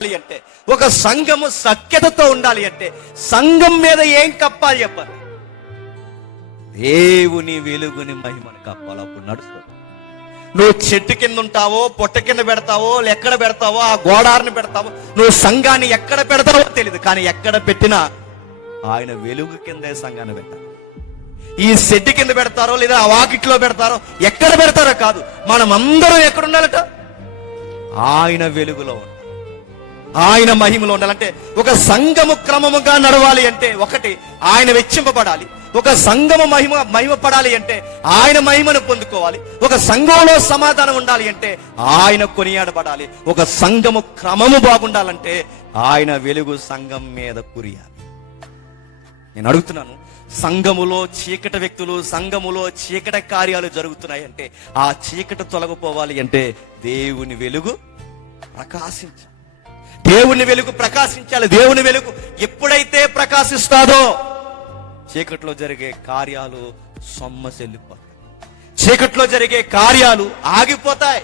అంటే ఒక సంఘము సఖ్యతతో ఉండాలి అంటే సంఘం మీద ఏం కప్పాలి చెప్పాలి దేవుని వెలుగుని మహిమను కప్పాలి అప్పుడు నడుస్తుంది. నువ్వు చెట్టు కింద ఉంటావో పొట్ట కింద పెడతావో ఎక్కడ పెడతావో ఆ గోడారిని పెడతావో నువ్వు సంఘాన్ని ఎక్కడ పెడతావో తెలియదు కానీ ఎక్కడ పెట్టినా ఆయన వెలుగు కిందే సంఘాన్ని పెట్టాలి. ఈ సెడ్డు కింద పెడతారో లేదా ఆ వాకిట్లో పెడతారో ఎక్కడ పెడతారో కాదు మనం అందరం ఎక్కడ ఉండాలట ఆయన వెలుగులో ఉండాలి ఆయన మహిమలో ఉండాలంటే ఒక సంఘము క్రమముగా నడవాలి అంటే ఒకటి ఆయన వెచ్చింపబడాలి. ఒక సంఘము మహిమ మహిమ పడాలి అంటే ఆయన మహిమను పొందుకోవాలి. ఒక సంఘంలో సమాధానం ఉండాలి అంటే ఆయన కొనియాడబడాలి. ఒక సంఘము క్రమము బాగుండాలంటే ఆయన వెలుగు సంఘం మీద కురియాలి. నేను అడుగుతున్నాను సంఘములో చీకటి వ్యక్తులు సంఘములో చీకటి కార్యాలు జరుగుతున్నాయంటే ఆ చీకటి తొలగిపోవాలి అంటే దేవుని వెలుగు ప్రకాశించాలి దేవుని వెలుగు ప్రకాశించాలి. దేవుని వెలుగు ఎప్పుడైతే ప్రకాశిస్తాదో చీకట్లో జరిగే కార్యాలు సొమ్మసెల్లిపోతాయి. చీకట్లో జరిగే కార్యాలు ఆగిపోతాయి.